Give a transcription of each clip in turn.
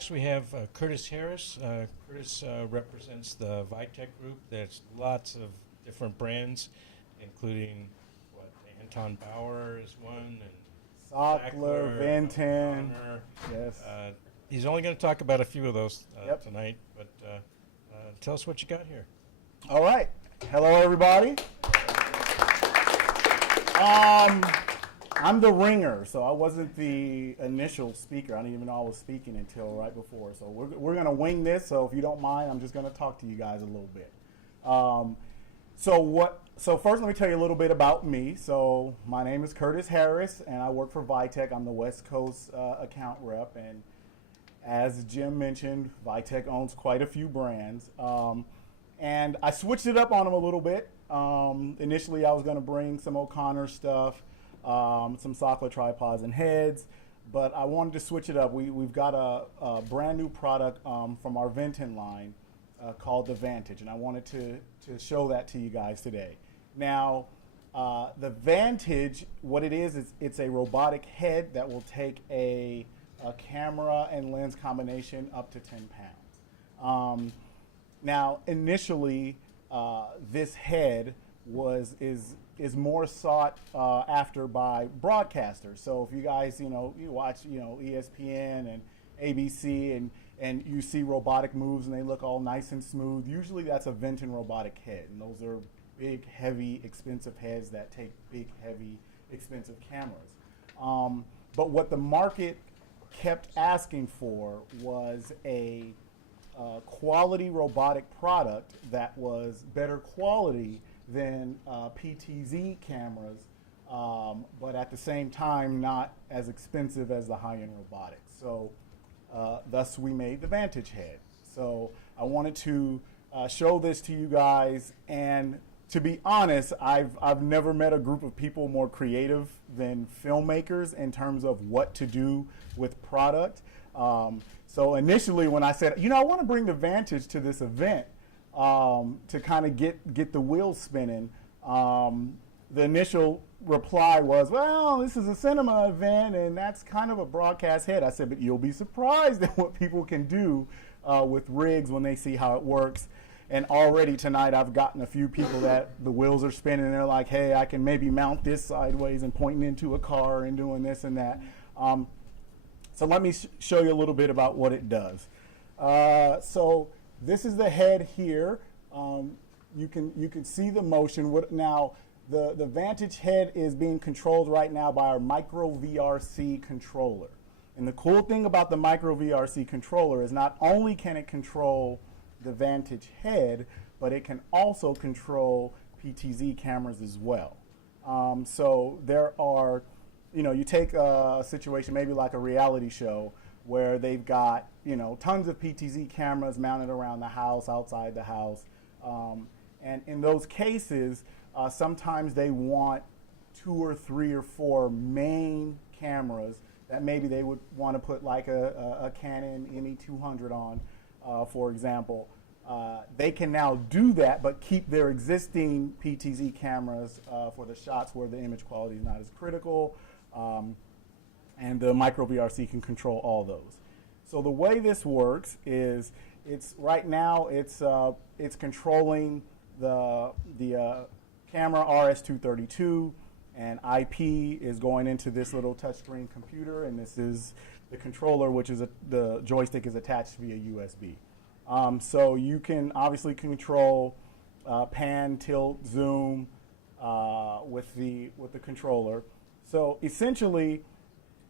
Next, we have Curtis Harris. Curtis represents the Vitec Group. There's lots of different brands, including Anton Bauer is one, and Sockler, Vinton. Yes. He's only going to talk about a few of those tonight, but tell us what you got here. All right. Hello, everybody. I'm the ringer, so I wasn't the initial speaker. I didn't even know I was speaking until right before. So we're going to wing this. So if you don't mind, I'm just going to talk to you guys a little bit. So first, let me tell you a little bit about me. So my name is Curtis Harris, and I work for Vitec. I'm the West Coast account rep, and as Jim mentioned, Vitec owns quite a few brands. And I switched it up on them a little bit. Initially, I was going to bring some O'Connor stuff, some Sockler tripods and heads, but I wanted to switch it up. We've got a brand new product from our Vinten line called the Vantage, and I wanted to show that to you guys today. Now, the Vantage, what it is it's a robotic head that will take a camera and lens combination up to 10 pounds. Now, initially, this head is more sought after by broadcasters. So if you guys, you watch, ESPN and ABC and you see robotic moves and they look all nice and smooth, usually that's a Vinton robotic head. And those are big, heavy, expensive heads that take big, heavy, expensive cameras. But what the market kept asking for was a quality robotic product that was better quality than PTZ cameras, but at the same time not as expensive as the high-end robotics. So thus we made the Vantage head. So I wanted to show this to you guys, and to be honest, I've never met a group of people more creative than filmmakers in terms of what to do with product. So initially when I said, I want to bring the Vantage to this event to kind of get the wheels spinning, the initial reply was, well, this is a cinema event and that's kind of a broadcast head. I said, but you'll be surprised at what people can do with rigs when they see how it works. And already tonight I've gotten a few people that the wheels are spinning and they're like, hey, I can maybe mount this sideways and pointing into a car and doing this and that. So let me show you a little bit about what it does. So this is the head here. You can see the motion. Now, the Vantage head is being controlled right now by our micro VRC controller. And the cool thing about the micro VRC controller is not only can it control the Vantage head, but it can also control PTZ cameras as well. So there are, you take a situation maybe like a reality show where they've got, tons of PTZ cameras mounted around the house, outside the house. And in those cases, sometimes they want 2 or 3 or 4 main cameras that maybe they would want to put like a Canon ME200 on, for example. They can now do that, but keep their existing PTZ cameras for the shots where the image quality is not as critical. And the micro VRC can control all those. So the way this works is right now it's controlling the camera RS-232, and IP is going into this little touchscreen computer, and this is the controller, which is the joystick is attached via USB. So you can obviously control pan, tilt, zoom with the controller. So essentially,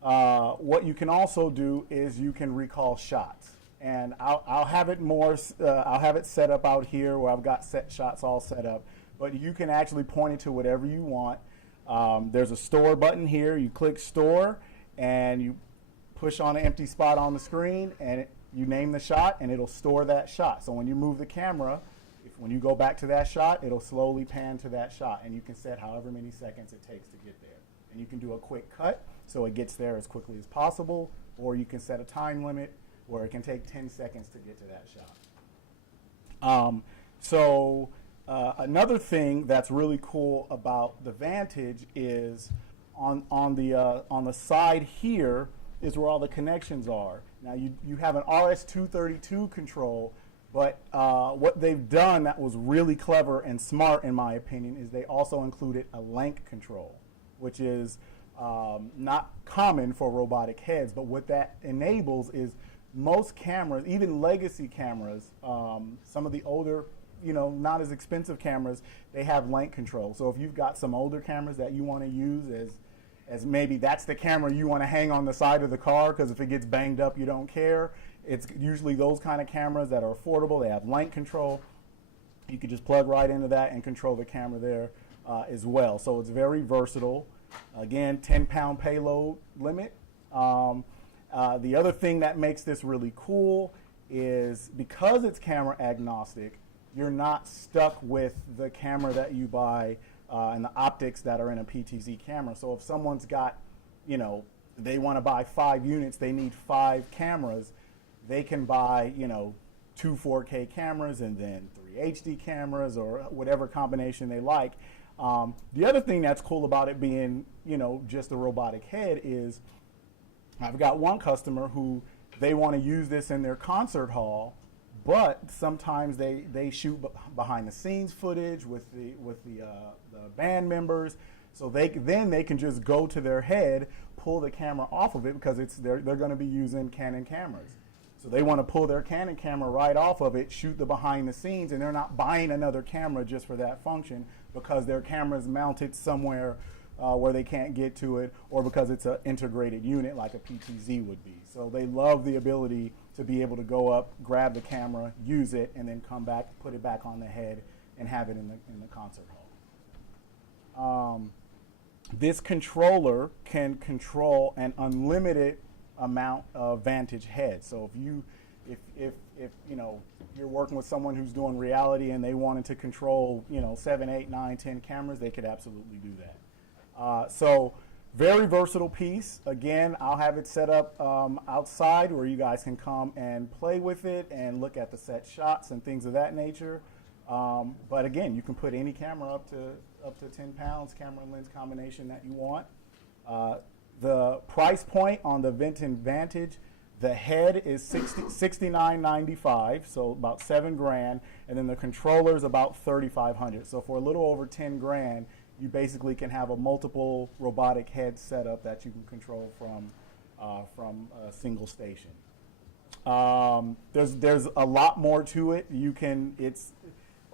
what you can also do is you can recall shots, and I'll have it I'll have it set up out here where I've got set shots all set up. But you can actually point it to whatever you want. There's a store button here. You click store, and you push on an empty spot on the screen, and you name the shot, and it'll store that shot. So when you move the camera, when you go back to that shot, it'll slowly pan to that shot, and you can set however many seconds it takes to get there. And you can do a quick cut, so it gets there as quickly as possible, or you can set a time limit where it can take 10 seconds to get to that shot. Another thing that's really cool about the Vantage is on the side here is where all the connections are. Now you have an RS-232 control, but what they've done that was really clever and smart, in my opinion, is they also included a link control, which is not common for robotic heads. But what that enables is most cameras, even legacy cameras, some of the older, not as expensive cameras, they have link control. So if you've got some older cameras that you want to use as maybe that's the camera you want to hang on the side of the car because if it gets banged up, you don't care. It's usually those kind of cameras that are affordable. They have link control. You could just plug right into that and control the camera there as well. So it's very versatile. Again, 10-pound payload limit. The other thing that makes this really cool is because it's camera agnostic, you're not stuck with the camera that you buy and the optics that are in a PTZ camera. So if someone's got, they want to buy 5 units, they need 5 cameras, they can buy, 2 4K cameras and then 3 HD cameras or whatever combination they like. The other thing that's cool about it being, just a robotic head is I've got one customer who they want to use this in their concert hall, but sometimes they shoot behind the scenes footage with the band members, so they can just go to their head, pull the camera off of it because they're going to be using Canon cameras. So they want to pull their Canon camera right off of it, shoot the behind the scenes, and they're not buying another camera just for that function because their camera's mounted somewhere where they can't get to it, or because it's an integrated unit like a PTZ would be. So they love the ability to be able to go up, grab the camera, use it, and then come back, put it back on the head, and have it in the concert hall. This controller can control an unlimited amount of Vantage heads. So if you're working with someone who's doing reality and they wanted to control 7, 8, 9, 10 cameras, they could absolutely do that. So very versatile piece. Again, I'll have it set up outside where you guys can come and play with it and look at the set shots and things of that nature. But again, you can put any camera up to 10 pounds, camera and lens combination that you want. The price point on the Vinten Vantage, the head is $69.95, so about $7,000, and then the controller is about $3,500. So for a little over $10,000, you basically can have a multiple robotic head setup that you can control from a single station. There's a lot more to it.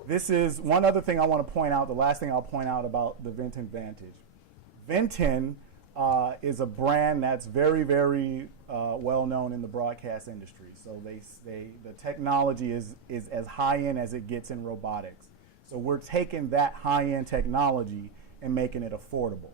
This is one other thing I want to point out. The last thing I'll point out about the Vinten Vantage. Vinten is a brand that's very, very well known in the broadcast industry. So the technology is as high end as it gets in robotics. So we're taking that high end technology and making it affordable.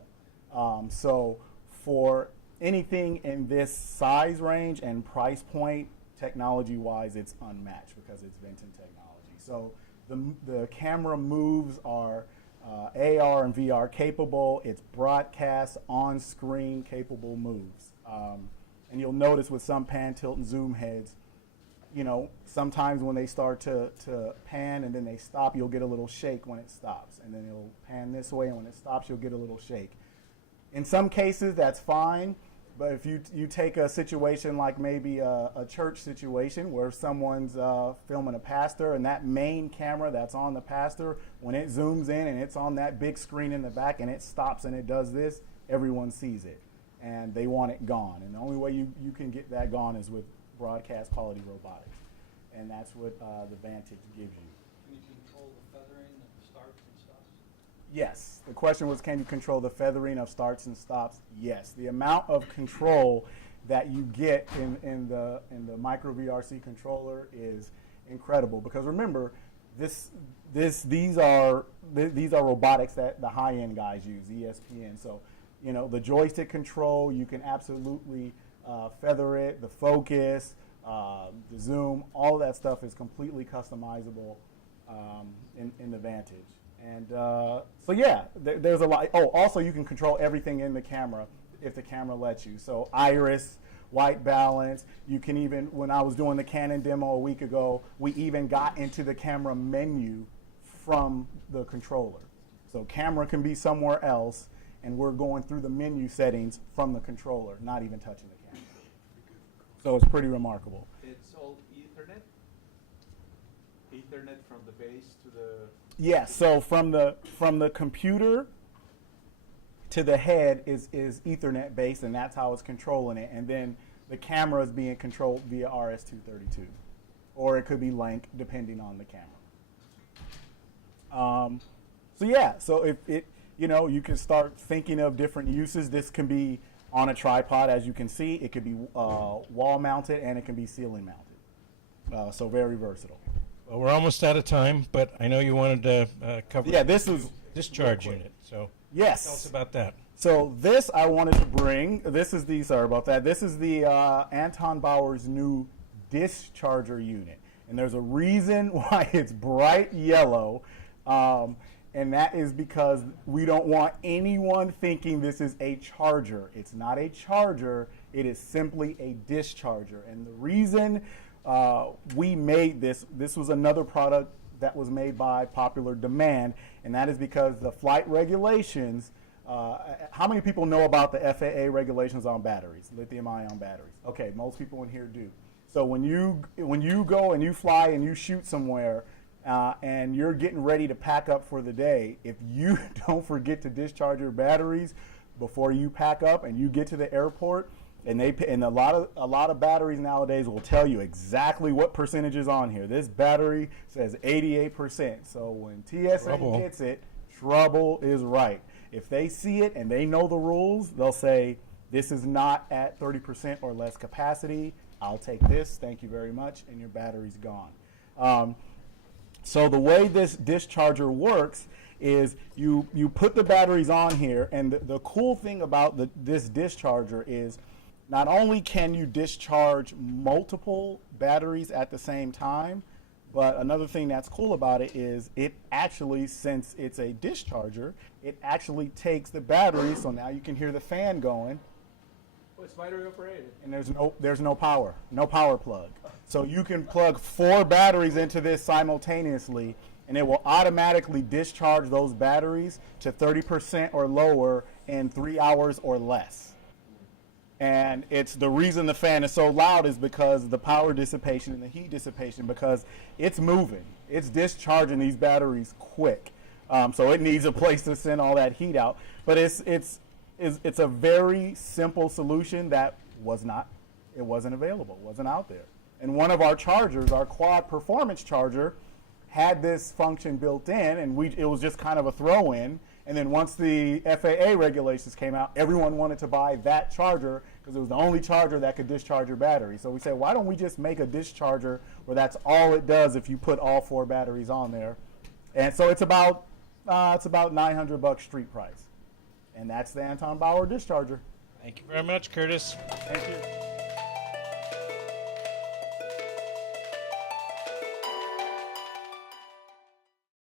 So for anything in this size range and price point, technology-wise, it's unmatched because it's Vinten technology. So the camera moves are AR and VR capable. It's broadcast on-screen capable moves. And you'll notice with some pan, tilt, and zoom heads, sometimes when they start to pan and then they stop, you'll get a little shake when it stops. And then it'll pan this way, and when it stops, you'll get a little shake. In some cases, that's fine. But if you take a situation like maybe a church situation where someone's filming a pastor and that main camera that's on the pastor, when it zooms in and it's on that big screen in the back and it stops and it does this, everyone sees it. And they want it gone. And the only way you can get that gone is with broadcast quality robotics. And that's what the Vantage gives you. Can you control the feathering of the starts and stops? Yes. The question was, can you control the feathering of starts and stops? Yes. The amount of control that you get in the micro VRC controller is incredible. Because remember, these are robotics that the high end guys use, ESPN. So, the joystick control, you can absolutely feather it, the focus, the zoom, all of that stuff is completely customizable in the Vantage. And so yeah, there's a lot. Oh, also you can control everything in the camera if the camera lets you. So iris, white balance. You can even, when I was doing the Canon demo a week ago, we even got into the camera menu from the controller. So camera can be somewhere else, and we're going through the menu settings from the controller, not even touching the camera. So it's pretty remarkable. It's all Ethernet? Ethernet from the base to the... Yes, so from the computer to the head is Ethernet based, and that's how it's controlling it. And then the camera is being controlled via RS-232, or it could be Link, depending on the camera. So yeah, so if it, you know, you can start thinking of different uses. This can be on a tripod, as you can see. It could be wall mounted, and it can be ceiling mounted. So very versatile. Well, we're almost out of time, but I know you wanted to cover Yeah, this is discharge unit. So yes. tell us about that. So this I wanted to bring. This is the sorry about that. This is the Anton Bauer's new Discharger unit, and there's a reason why it's bright yellow, and that is because we don't want anyone thinking this is a charger. It's not a charger. It is simply a discharger, and the reason we made this was another product that was made by popular demand, and that is because the flight regulations. How many people know about the FAA regulations on batteries, lithium-ion batteries? Okay, most people in here do. So when you go and you fly and you shoot somewhere and you're getting ready to pack up for the day, if you don't forget to discharge your batteries before you pack up and you get to the airport, and a lot of batteries nowadays will tell you exactly what percentage is on here. This battery says 88%. So when TSA gets it, trouble is right. If they see it and they know the rules, they'll say, this is not at 30% or less capacity. I'll take this, thank you very much, and your battery's gone. So the way this discharger works is you put the batteries on here, and the cool thing about this discharger is not only can you discharge multiple batteries at the same time, but another thing that's cool about it is it actually, since it's a discharger, it actually takes the battery, so now you can hear the fan going. Oh, it's battery operated. And there's no power plug. So you can plug 4 batteries into this simultaneously, and it will automatically discharge those batteries to 30% or lower in 3 hours or less. And it's the reason the fan is so loud is because the power dissipation and the heat dissipation, because it's moving. It's discharging these batteries quick. So it needs a place to send all that heat out. But it's a very simple solution that wasn't available, wasn't out there. And one of our chargers, our quad performance charger, had this function built in, and it was just kind of a throw-in. And then once the FAA regulations came out, everyone wanted to buy that charger because it was the only charger that could discharge your battery. So we said, why don't we just make a discharger where that's all it does if you put all 4 batteries on there? And so it's about $900 street price. And that's the Anton Bauer discharger. Thank you very much, Curtis. Thank you.